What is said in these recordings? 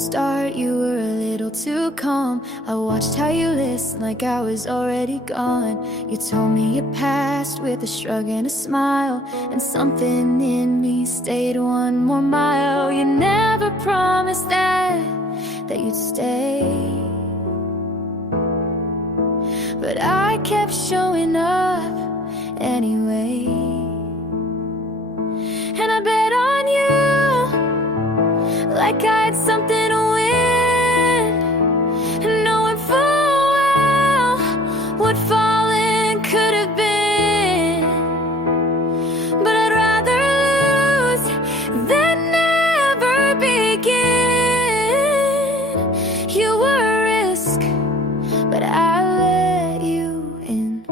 start, you were a little too calm. I watched how you listened like I was already gone. You told me your past with a shrug and a smile, and something in me stayed one more mile. You never promised that you'd stay, but I kept showing up anyway. And I bet on you like I had something to win, and knowing full well what falling could have been. But I'd rather lose than never begin. You were a risk, but I let you in.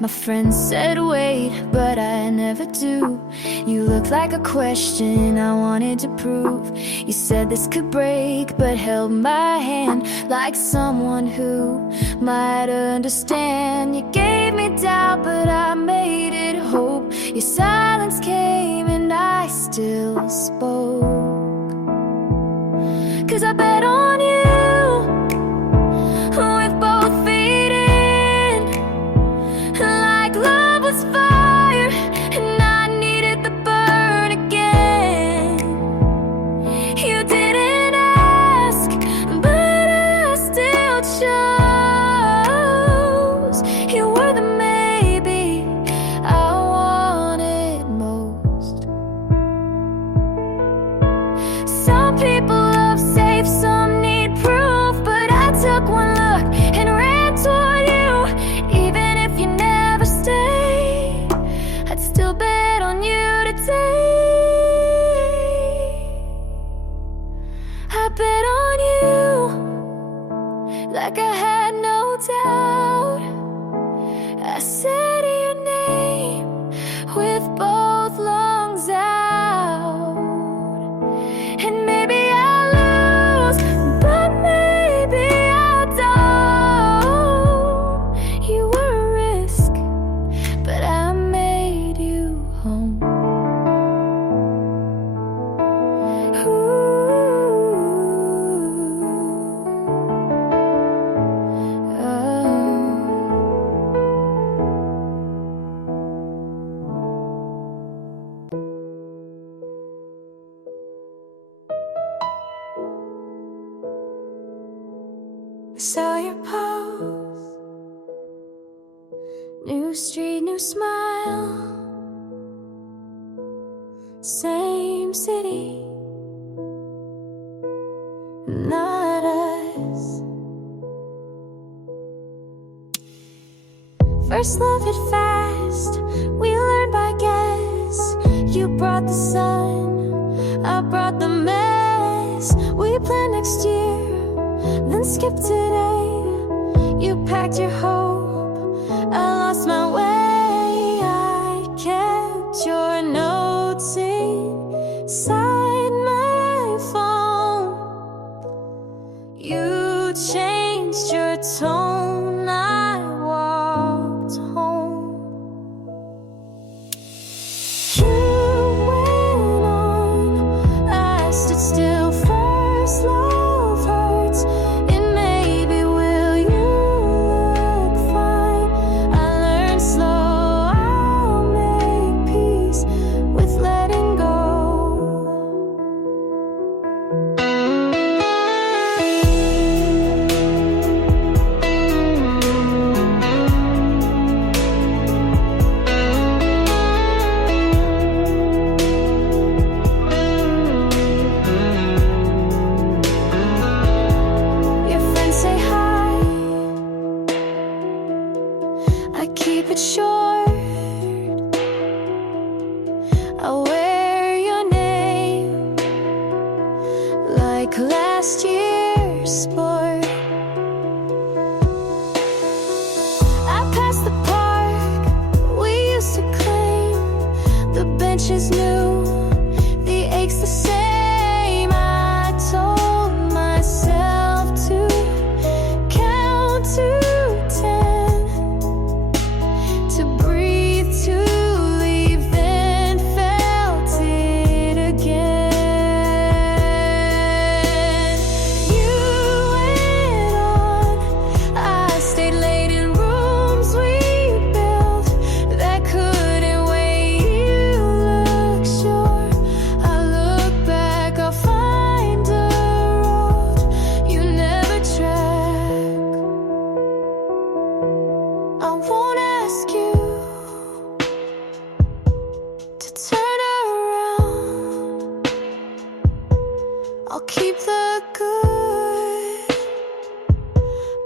My friends said wait, but I never do. You looked like a question I wanted to prove. You said this could break, but held my hand like someone who might understand. You gave me doubt, but I made it hope. Your silence came and I still spoke. 'Cause I bet on you with both feet in, like love was fire and I needed the burn again. You didn't ask, but I still chose. You were the maybe I wanted most. Some people love safe, some need proof, but I took one look and ran toward you. Even if you never stay, I'd still bet on you today. I bet on you like I had no doubt. I said your name with both lungs out. And maybe I'll lose, but maybe I don't. You were a risk, but I made you home. Saw your pose, new street, new smile, same city, not us. First love hit fast, we learned by guess. You brought the sun, I brought the mess. We planned next year, then skipped today. You packed your hope, I lost my way. I kept your notes inside my phone. You changed your tone, I walked home. You went on, I stood still. First love hurts, it maybe will. You look fine, I learned slow. I'll make peace with letting go.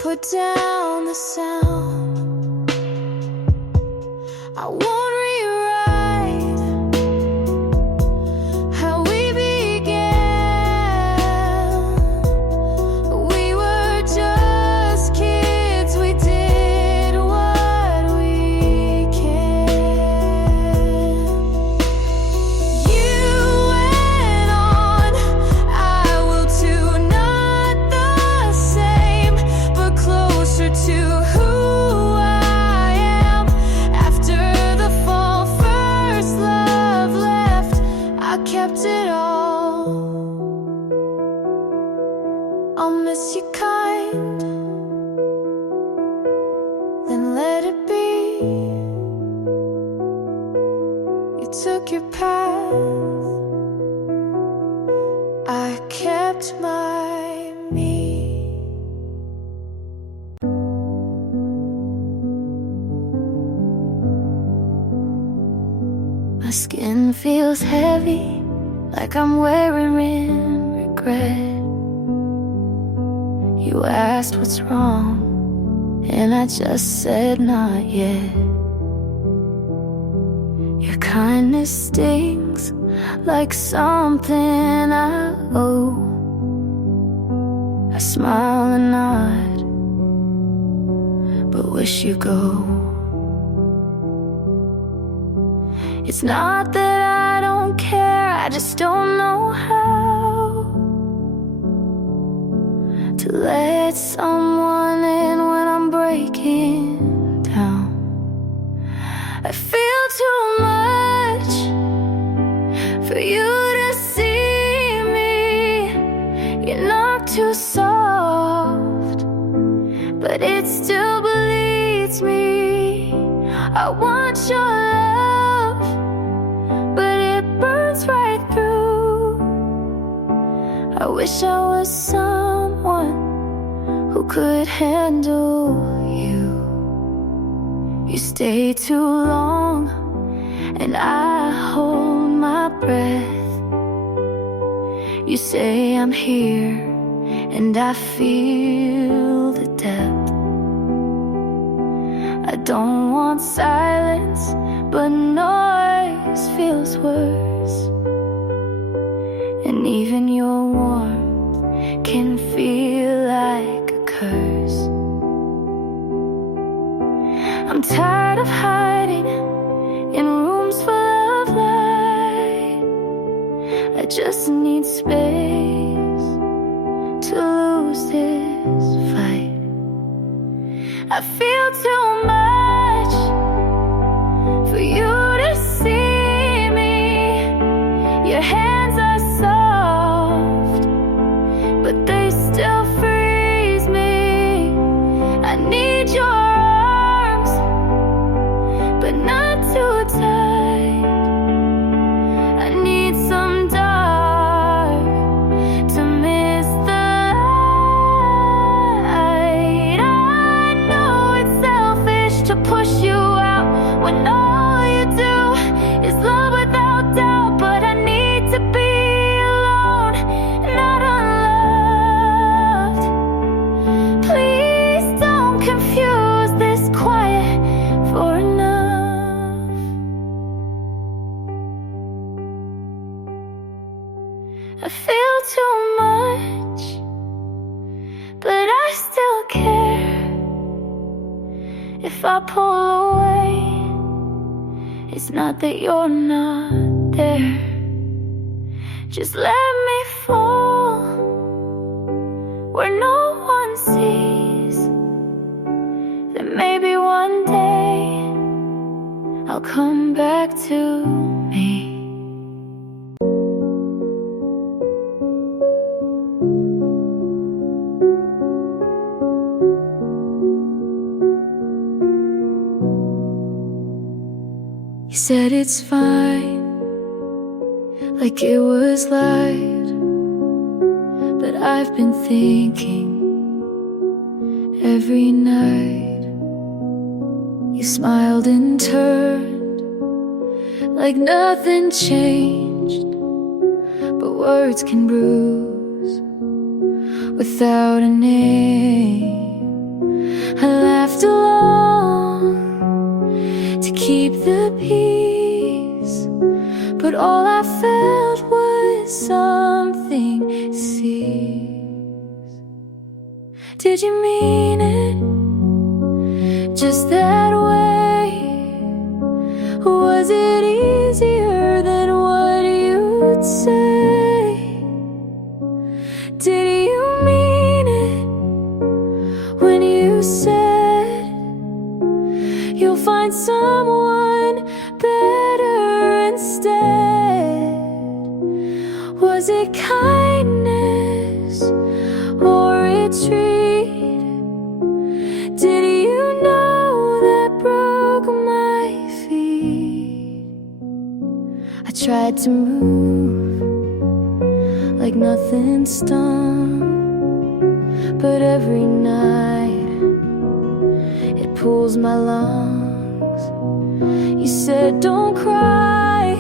Put down the sound. I won't rewrite how we began. We were just kids, we did what we can. You went on, I will too, not the same, but closer to who I am. After the fall, first love left, I kept it all. I'll miss you kind, then let it be. You took your path, I kept my me. My skin feels heavy, like I'm wearing regret. You asked what's wrong, and I just said not yet. Your kindness stings like something I owe. I smile and nod, but wish you go. It's not that I don't care, I just don't know how to let someone in when I'm breaking down. I feel too much for you to see me. You're not too soft, but it still bleeds me. I want your love, but it burns right through. I wish I was someone who could handle you. You stay too long, and I hold my breath. You say I'm here, and I feel the depth. I don't want silence, but noise feels worse. And even your warmth can feel like a curse. I'm tired of hiding in rooms full of light. I just need space to lose this fight. I feel too much for you to see me. Your hands are soft, but they still freeze me. I need your arms, but not too tight. I need some dark to miss the light. I know it's selfish to push you out when all you do is love without doubt, but I need to be alone, not unloved. Please don't confuse this quiet for enough. I feel too much, but I still care. If I pull away, it's not that you're not there. Just let me fall where no one sees. Then maybe one day I'll come back to me. You said it's fine, like it was light. But I've been thinking every night. You smiled and turned like nothing changed. But words can bruise without a name. I laughed along to keep the peace, but all I felt was something cease. Did you mean it just that way? Was it easier than what you'd say? Did you mean it when you said you'll find someone better instead? Was it kindness or retreat? Did you know that broke my feet? I tried to move like nothing stung, but every night it pulls my lungs. You said don't cry,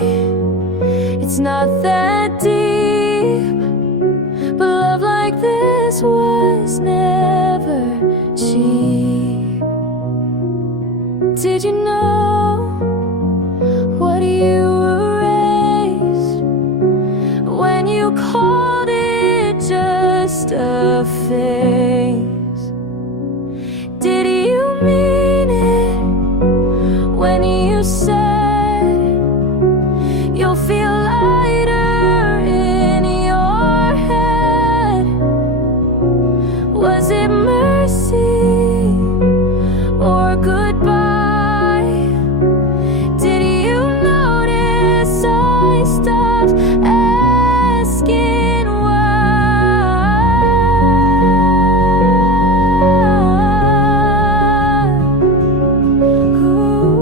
it's not that deep, but love like this was never cheap. Did you know what you erased when you called it just a phase? Did you mean it when you said you'll feel lighter in your head? Was it mercy or goodbye? Did you notice I stopped asking why? Ooh.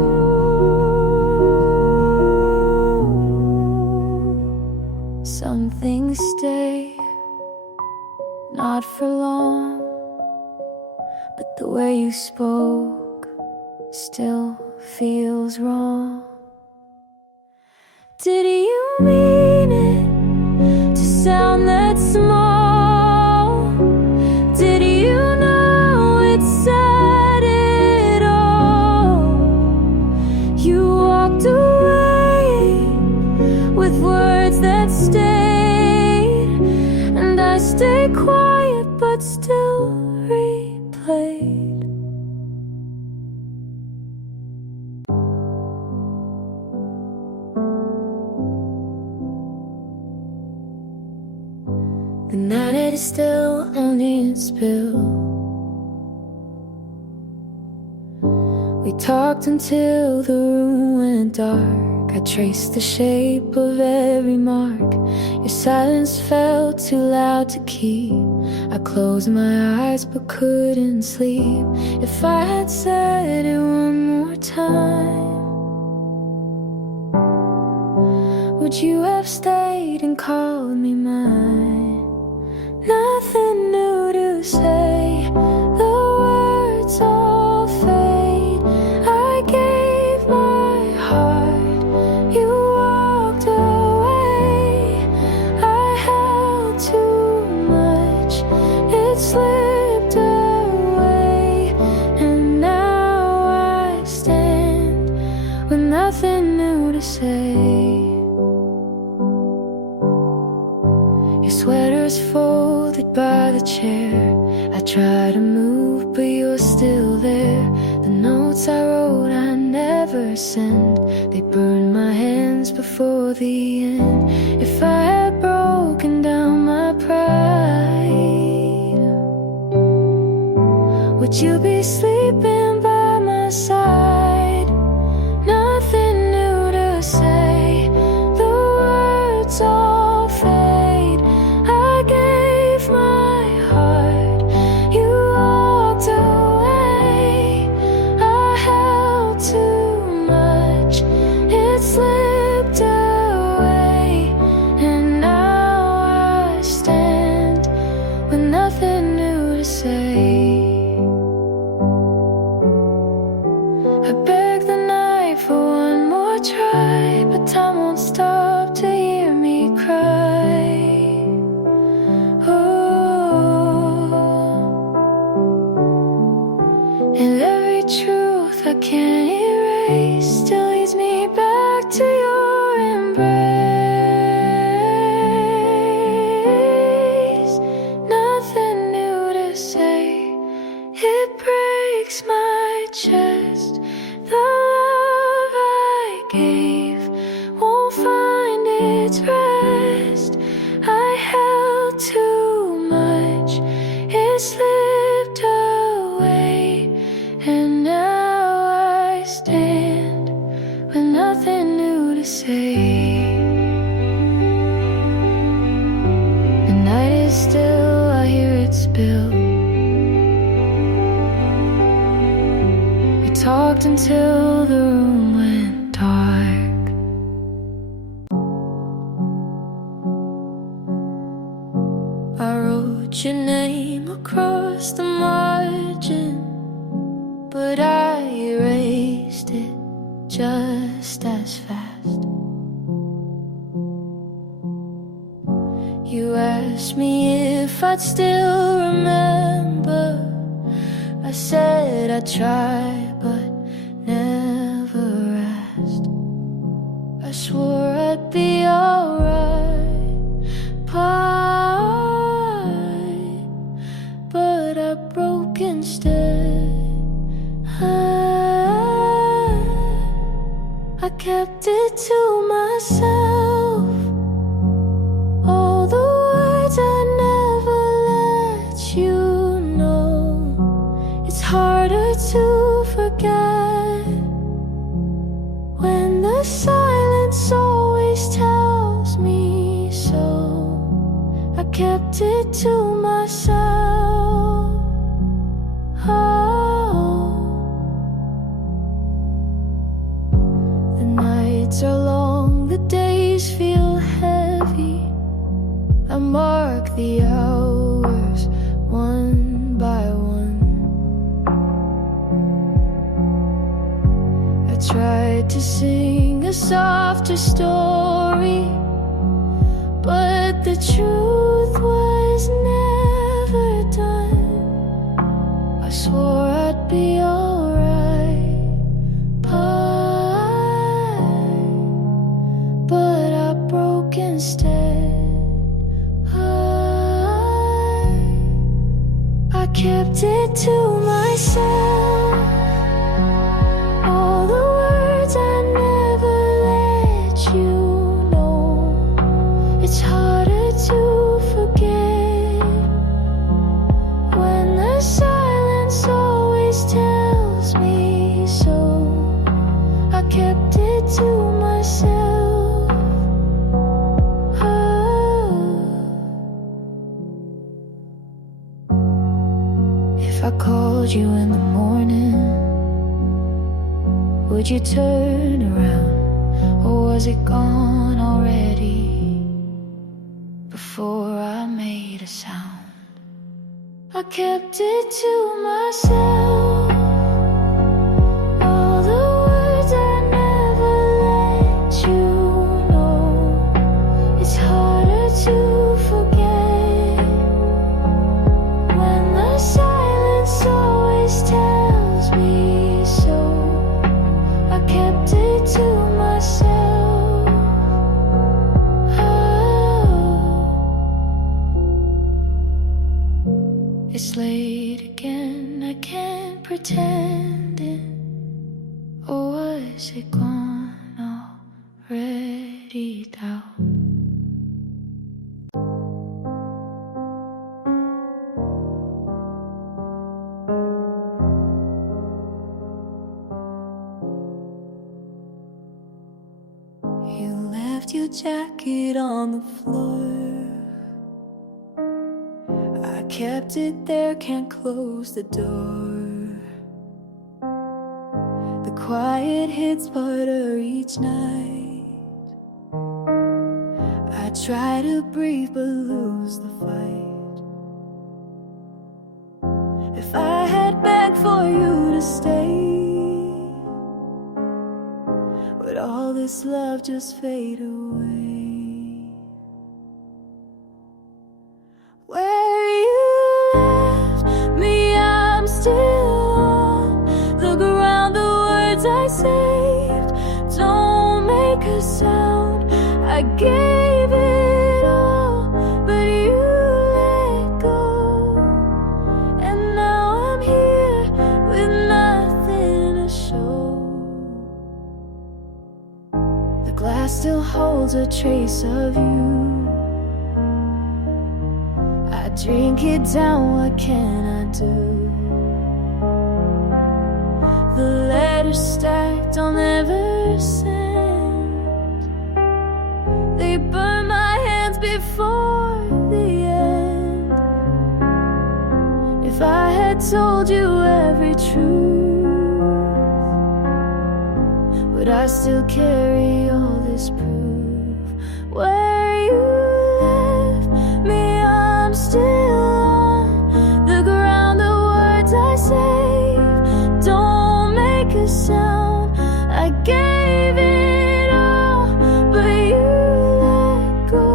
Some things stay, not for long, but the way you spoke still feels wrong. Did you mean it to sound that small? Did you know it said it all? You walked away with words that stayed, and I stayed quiet but still replayed. The night is still only a spill. We talked until the room went dark. I traced the shape of every mark. Your silence felt too loud to keep. I closed my eyes but couldn't sleep. If I had said it one more time, would you have stayed and called me mine? Nothing new to say, the words all fade. I gave my heart, you walked away. I held too much, it slipped away, and now I stand with nothing new to say. Your sweater's folded by the chair. I try to move, but you're still there. The notes I wrote I never sent, they burned my hands before the end. If I had broken down my pride, would you be sleeping by my side? Nothing new to say, the words all fade. I gave my heart, you walked away. I held too much, it slipped away, and now I stand with nothing new to say. I And every truth I can't erase still leads me back to your embrace. Nothing new to say, it breaks my chest. The love I gave won't find its rest. I held too much, it slipped away, and now I stand with nothing new to say. The night is still, I hear it spill. We talked until the room went dark. I wrote your name across the margin, but I erased it just as fast. You asked me if I'd still remember. I said I'd try, but never asked. I swore I'd be alright, but I broke instead. I kept it to myself, all the words I never let you know. It's harder to forget when the silence always tells me so. I kept it to myself. The nights are long, the days feel heavy. I mark the hours one by one. I tried to sing a softer story, but the truth was never done. I swore I'd be alright, but I broke instead. I kept it to myself, all the words I never let you know. It's harder to forget when the silence always tells me so. I kept it to myself. If I called you in the morning, would you turn around, or was it gone already before I made a sound? I kept it to myself, all the words I never let you know. It's harder to forget when the silence always tells me so. I kept it to myself. It's late again, I can't pretend it. Or was it gone already, doubt? You left your jacket on the floor. I kept it there, can't close the door. The quiet hits harder each night. I try to breathe but lose the fight. If I had begged for you to stay, would all this love just fade away? Where you left me, I'm still on I saved don't make a sound. I gave it all, but you let go. And now I'm here with nothing to show. The glass still holds a trace of you. I drink it down, what can I do? The letters stacked, I'll never send. They burn my hands before the end. If I had told you every truth, would I still carry all this proof? Where you left me, I'm still on the ground. The words I saved don't make a sound. I gave it all, but you let go.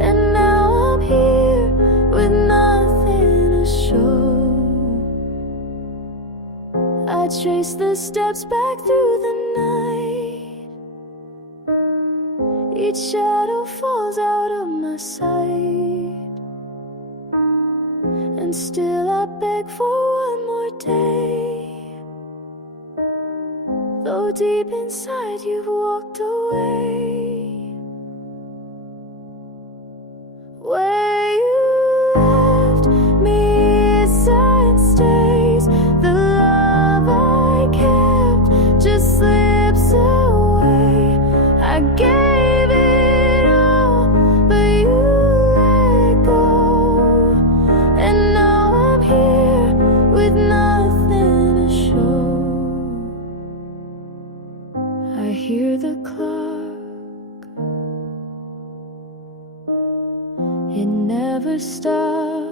And now I'm here with nothing to show. I trace the steps back through the night. Each shadow falls out of my sight, and still I beg for one more day. Though deep inside you've walked away. Where you left me, silence stays. The love I kept just slips away. I gave it all, but you let go. And now I'm here with nothing to show. I hear the clock, it never stops.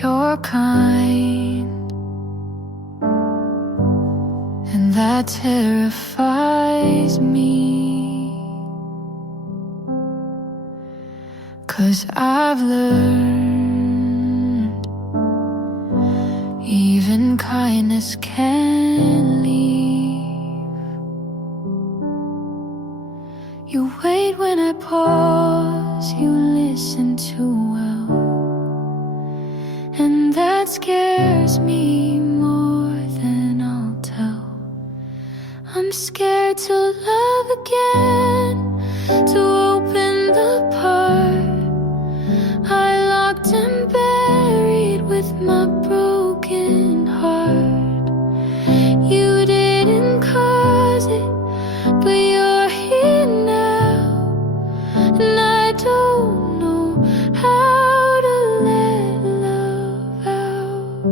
You're kind, and that terrifies me. 'Cause I've learned even kindness can leave. You wait when I pause, you listen too well, and that scares me more than I'll tell. I'm scared to love again, to open the part I locked and buried with my broken heart. You didn't cause it, but you're here now, and I don't know how to let love out.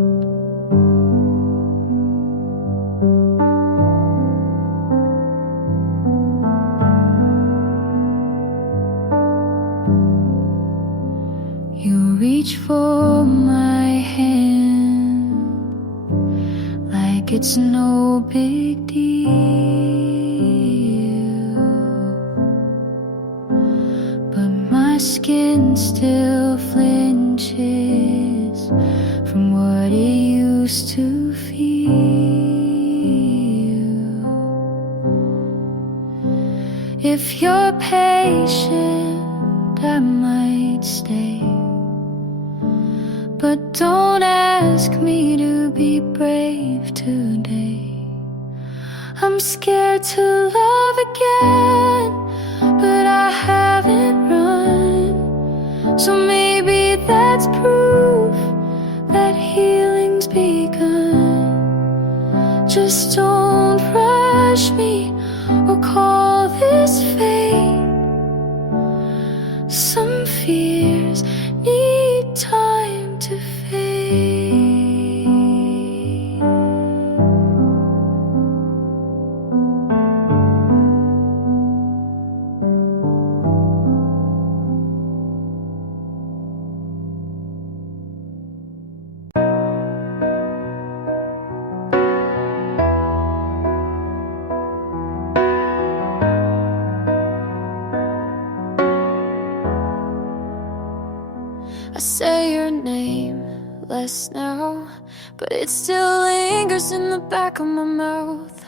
You reach for my hand like it's no big deal, but my skin still flinches from what it used to feel. If you're patient, I might stay, but don't ask me to be brave today. I'm scared to love again, but I haven't run. So maybe that's proof that healing's begun. Just don't rush me or call this fate. Some fears need time to fade. say your name less now, but it still lingers in the back of my mouth.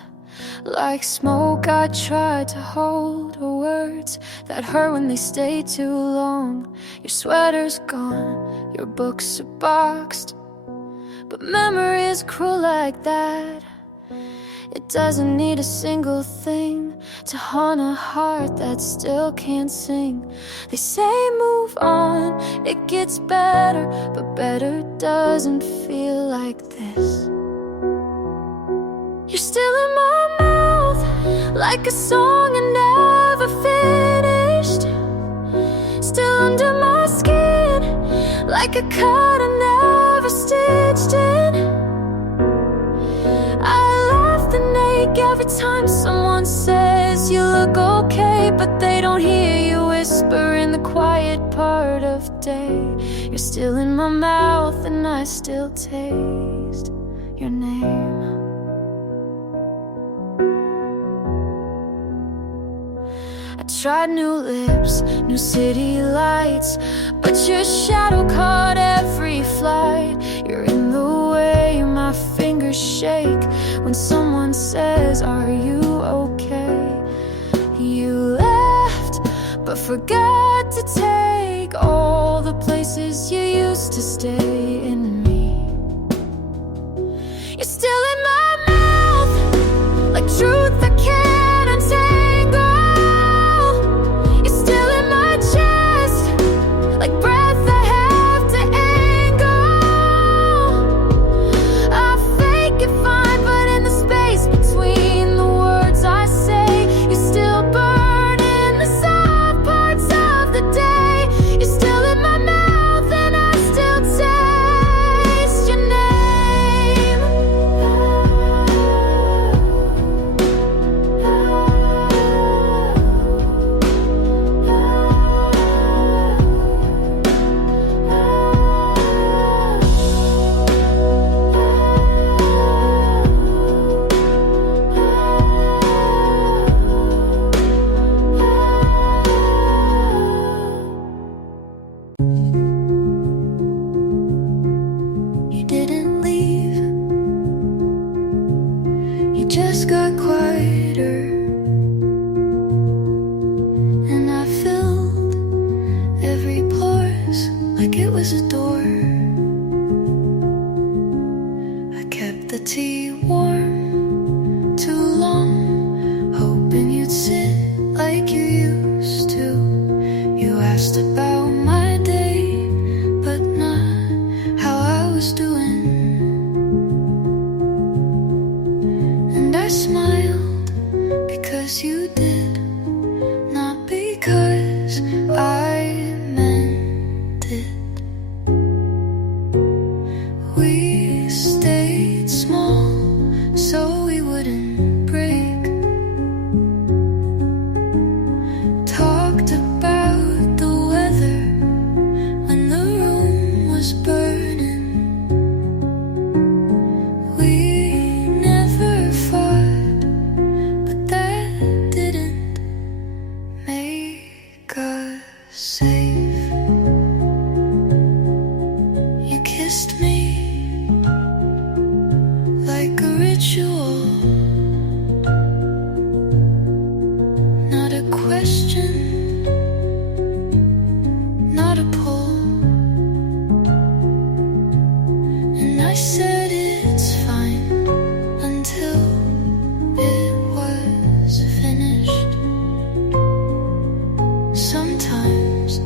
Like smoke, I try to hold the words that hurt when they stay too long. Your sweater's gone, your books are boxed, but memory is cruel like that. It doesn't need a single thing to haunt a heart that still can't sing. They say move on, it gets better, but better doesn't feel like this. You're still in my mouth, like a song I never finished. Still under my skin, like a cut I never stitched in. I laugh and ache every time someone says you look okay, but they don't hear you whisper in the quiet part of day. You're still in my mouth and I still taste your name. I tried new lips, new city lights, but your shadow caught every flight. You're in the way, my fingers shake when someone says, are you okay? You left, but forgot to take all the places you used to stay in me. You're still in my mouth, like truth I can't untangle. You're still in my chest, like breath I have to angle. I fake it fine, but in the space between the words I say, you still burn in the soft parts of the day. You're still in my mouth and I still taste your name. You didn't leave, you just got quieter, and I filled every pause like it was a door. I kept the tea warm too long, hoping you'd sit like you used to. You asked about my day, but not how I was doing. And I smiled because you did, not because I meant it. We stayed small so we wouldn't break. Talked about the weather when the room was burning. We never fought, but that didn't make us safe. You kissed me like a ritual, not a question, not a pull. And I said it's fine until it was finished. Sometimes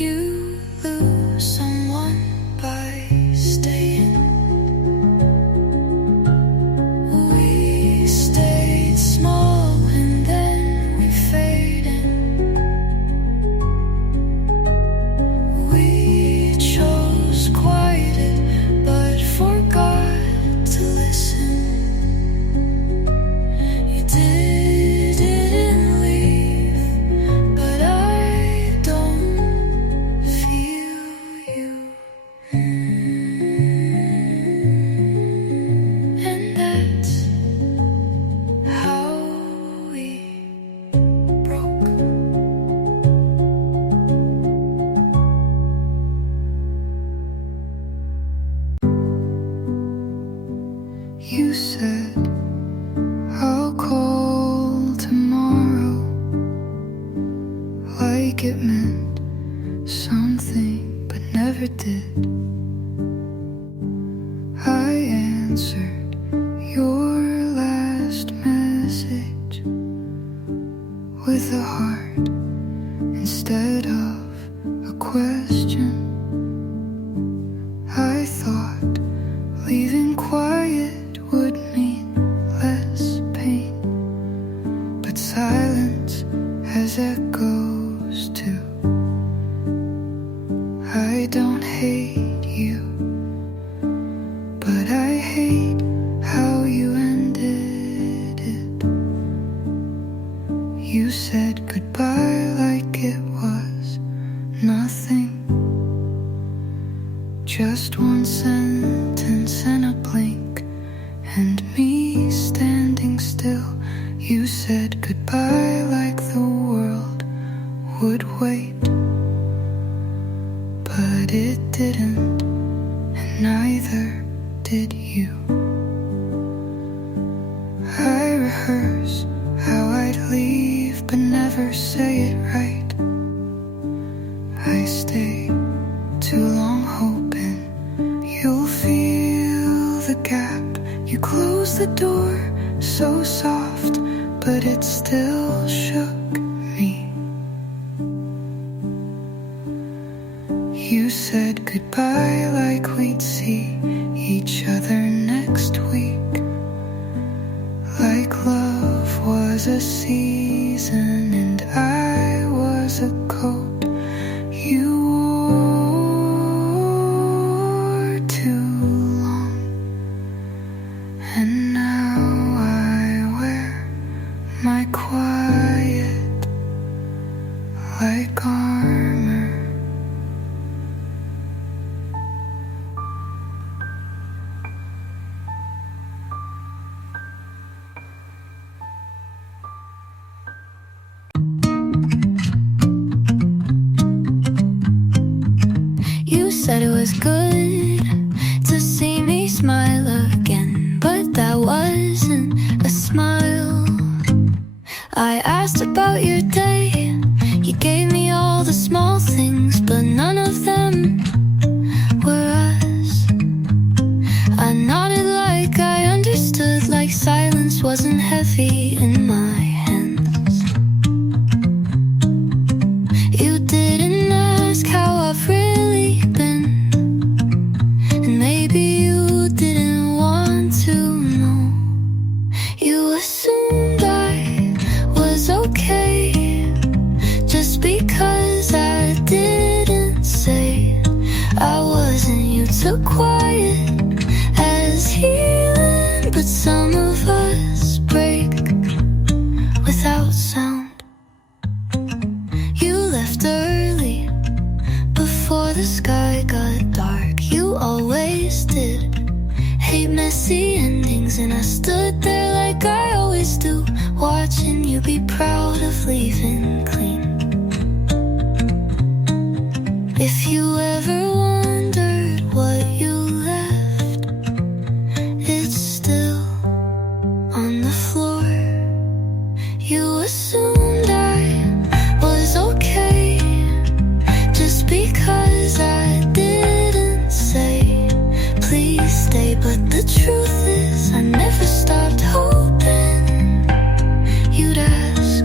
you lose someone by staying. We You said, I'll call tomorrow, like it meant something but never did. I answered your last message with a heart instead of a question. I thought leaving quiet would mean less pain, but silence has echoes too. I don't hate you, but I hate how you ended it. You said goodbye like it was nothing, just one sentence and a blink, and me standing still. You said goodbye like the world would wait, but it didn't, and neither did you. I rehearse how I'd leave but never say it right. I stay too long hoping you'll feel the gap. You close the door so soft, but it still shook me. You said goodbye like we'd see each other next week, like love was a season and I was a coat you wore too long. And now I wear my quiet like armor. You said it was good to see me smile again, but that wasn't a smile. I asked about your day, you gave me all the small things, but none of them were us. I nodded like I understood, like silence wasn't heavy in my hands. You didn't ask how I've really been, and maybe you didn't want to know. You assumed I was okay just because I didn't say I wasn't. You took quiet as healing, but some of us break without sound. You left early before the sky got dark. You always did hate messy endings, and I stood there like I always do, watching you be proud of leaving clean. If you ever wondered what you left, it's still on the floor. You assumed I was okay just because I didn't say please stay, but the truth is I never stopped hoping you'd ask.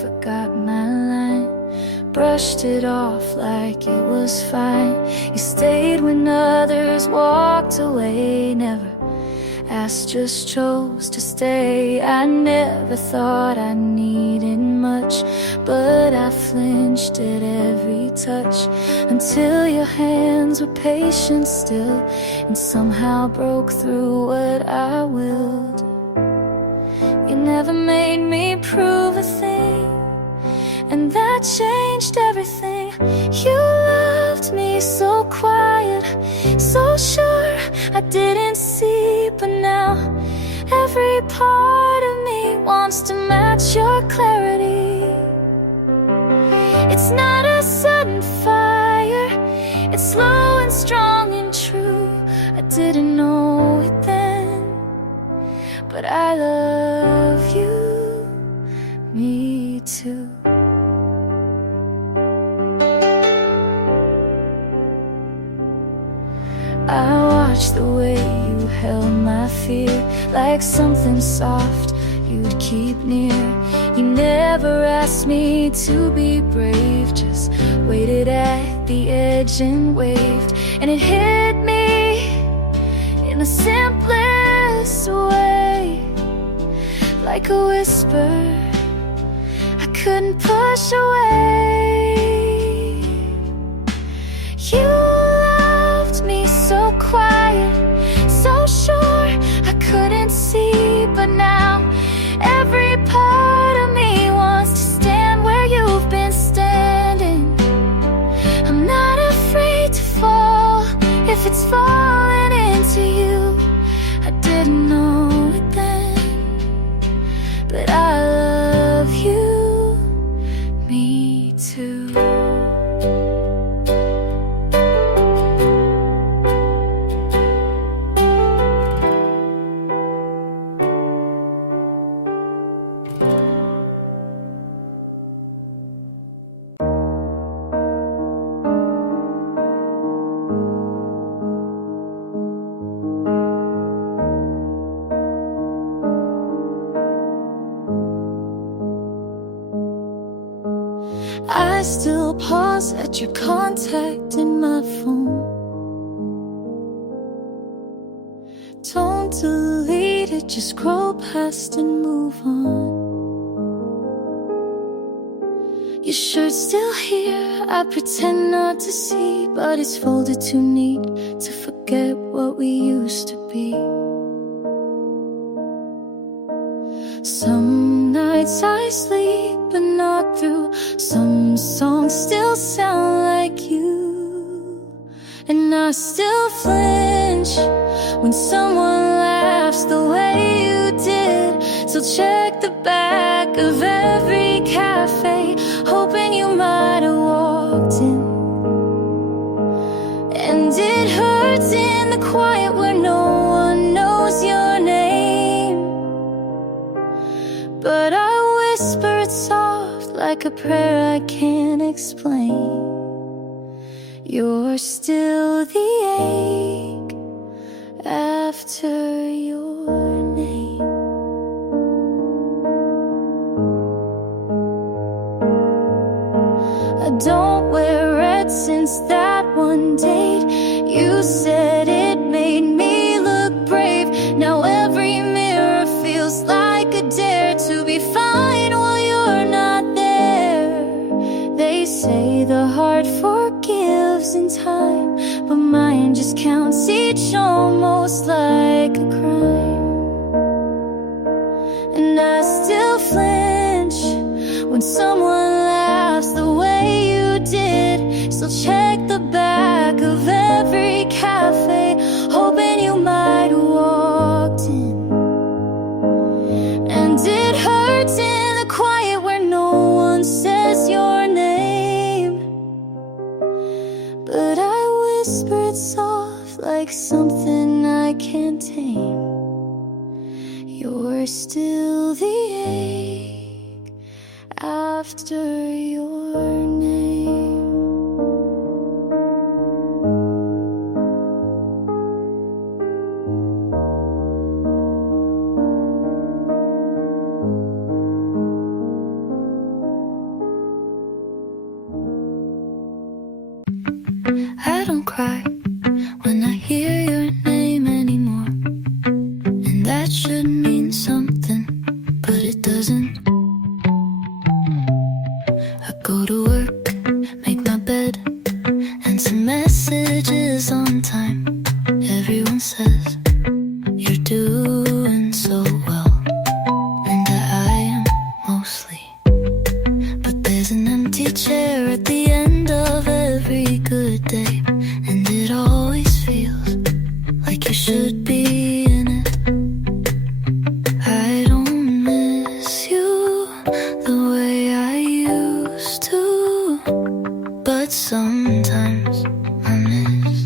forgot my line, brushed it off like it was fine. You stayed when others walked away, never asked, just chose to stay. I never thought I needed much, but I flinched at every touch, until your hands were patient still, and somehow broke through what I willed. You never made me prove a thing, and that changed everything. You loved me so quiet, so sure I didn't see, but now every part of me wants to match your clarity. It's not a sudden fire, it's slow and strong and true. I didn't know it then, but I love you, me too. I watched the way you held my fear, like something soft you'd keep near. You never asked me to be brave, just waited at the edge and waved. And it hit me in the simplest way, like a whisper I couldn't push away. You loved me so quiet, so sure I couldn't see, but now every part of me wants to stand where you've been standing. I'm not afraid to fall if it's falling into you. I didn't know it then, but I love you, me too. I still pause at your contact in my phone. Don't delete it, just scroll past and move on. Your shirt's still here, I pretend not to see, but it's folded too neat to forget what we used to be. Some nights I sleep but not through. Some songs still sound like you, and I still flinch when someone laughs the way you did. So check the back of every cafe, hoping you might have walked in. And it hurts in the quiet where no one knows your name, but I whispered soft like a prayer I can't explain. You're still the ache after your name. I don't wear red since that one date. You said it made me look brave. Now every mirror feels like a dare to be fine while you're not there. They say the heart forgives in time, but mine just counts each almost like a crime. And I still flinch when someone laughs the way you did. So check the back of every cafe, hoping you might have walked in. And it hurts in the quiet where no one says your name, but I whispered soft like something I can't tame. You're still the ache after your name. I don't cry when I hear your name anymore. And that should mean something, but it doesn't. I go to work, make my bed, and some messages on time. Everyone says you're doing so well, and I am mostly. But there's an empty chair at the end of every good day, and it always feels like you should be in it. I don't miss you the way I used to, but sometimes I miss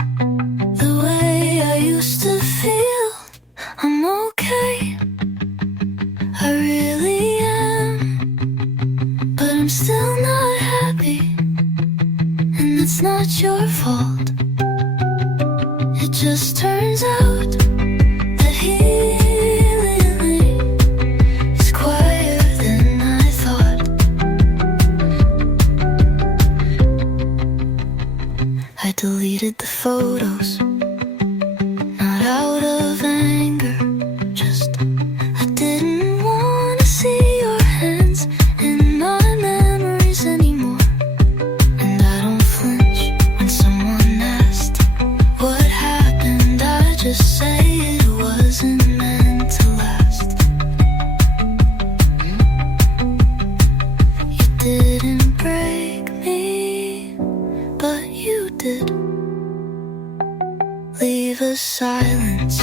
the way I used to feel. I'm okay, I really am, but I'm still not happy, and it's not your fault. It just turns out that healing me is quieter than I thought. I deleted the photos, not out of anger, just I didn't want to see your hands in my memories anymore. And I don't flinch when someone asked what happened. I just say it wasn't meant to last. You didn't break me, but you did. Leave a silence,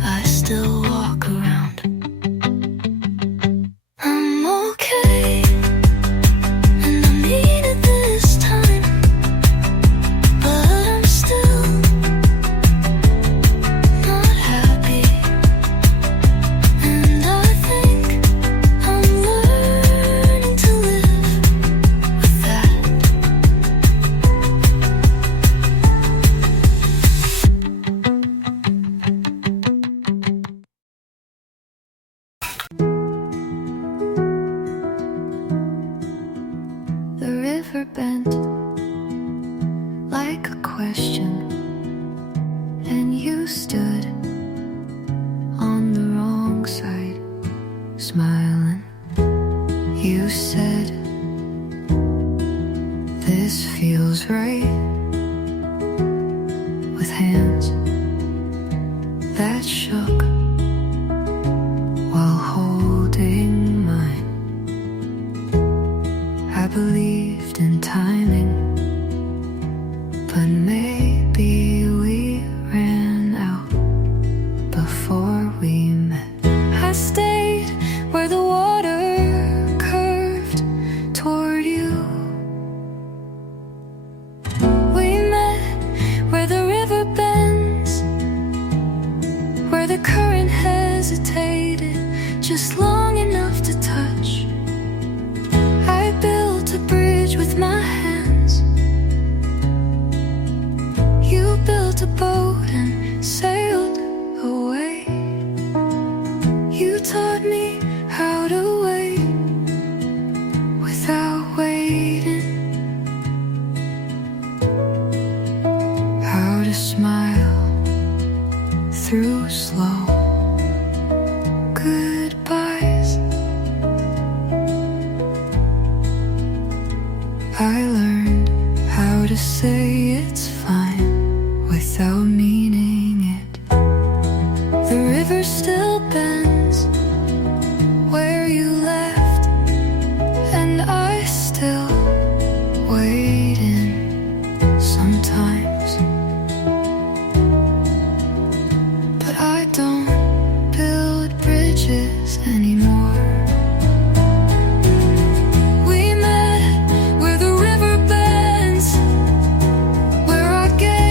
I still walk around. I'm okay, and I mean it this time, but I'm still not happy. And I think I'm learning to live with that. The river bent like a question, and you stood on the wrong side, smiling. You said, "This feels right," with hands that shook while holding mine. I believed in timing, but maybe we ran out before we met. I stayed where the water curved toward you. We met where the river bends, where the current hesitated just long enough to touch. I built a bridge with my hands. You built a boat and sailed away. You taught me how to wait without waiting, how to smile through slow goodbyes. I learned how to say it's fine without meaning it. The river still bends where you left, and I still wait in sometimes. But I don't build bridges anymore. We met where the river bends, where I get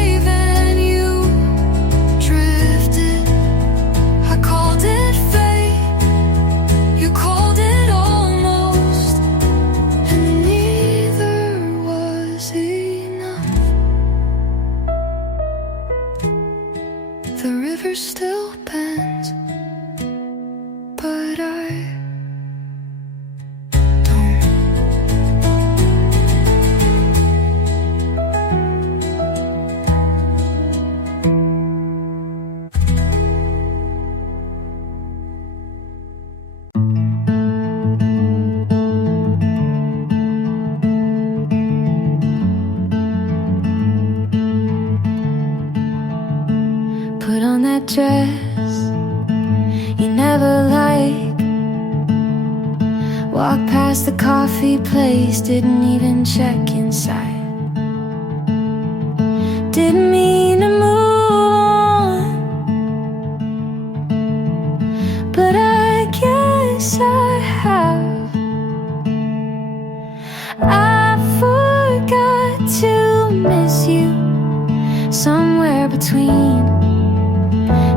dress you never liked. Walked past the coffee place, didn't even check inside. Didn't mean to move on, but I guess I have. I forgot to miss you somewhere between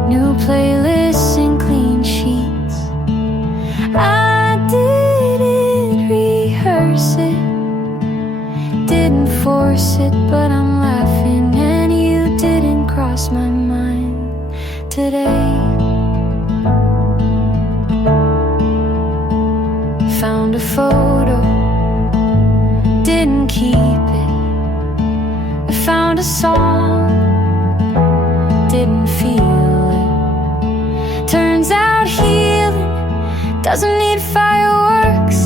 new playlists and clean sheets. I didn't rehearse it, didn't force it, but I'm laughing, and you didn't cross my mind today. Found a photo, didn't keep it. I found a song, didn't feel it. Turns out healing doesn't need fireworks,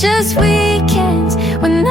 just weekends when